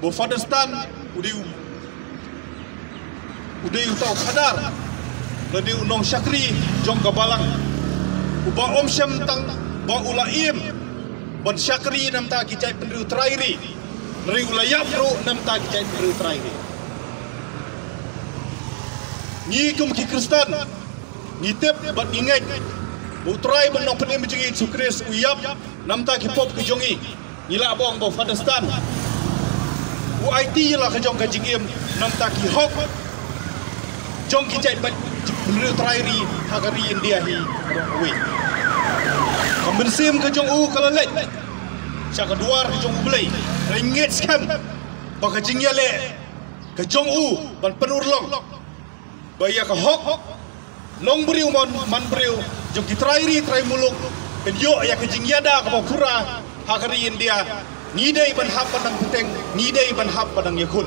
bo Fadistan udai utau kadar ladi unong syakri jong kabalang uba om syam tang ba ulaim ban syakri nam ta kicai pendru trairi ri ulayap ro nam ta kicai pendru trairi ni kum ki Kristen ni tep bat ingai utrai ban nong penim jengi sukres uyap nam ta ki pop ke jongi nila bong bo Fadistan IT lah ke jong ka jingim nam ta ki hok jong ki jai bat pendru trairi hagari India hi we Kambensim ke jong kalau let Syak keduar ke jong belai ringgit skam baka jingya le ke jong ban penur long baya ke hok long beriu man beriu jong kitrai muluk ke yo ya ke jingya da ke pura hagari India ngidai ban hap padang puteng ngidai ban hap padang yakul